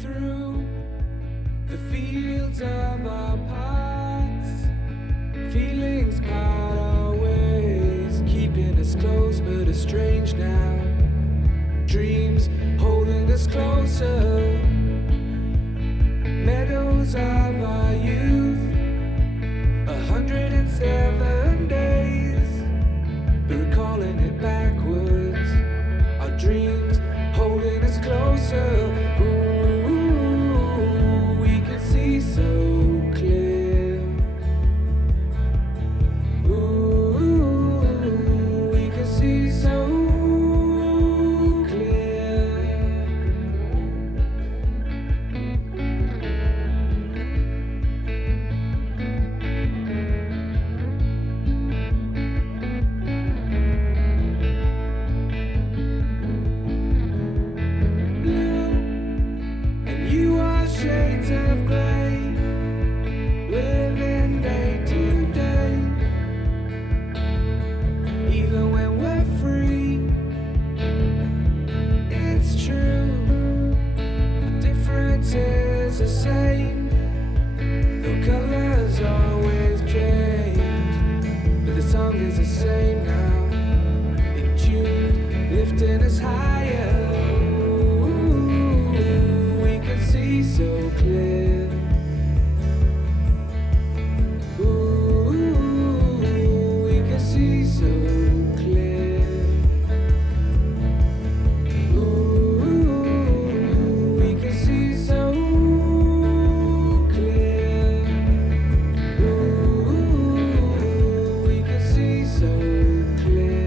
through the fields of our paths. Feelings part our ways, keeping us close but estranged now. Dreams holding us closer, meadows of our youth. 107 days, but recalling it backwards. Our dreams holding us closer. Ooh, we can see so clear. Ooh, we can see so clear. Blue, and you are shades of gray, living day to day. Even when we're free, it's true. The difference is the same. The colors always change, but the song is the same now. In tune, lifting us higher. Ooh, we can see so clear. Ooh, we can see so clear. Ooh, we can see so clear. Ooh, we can see so clear.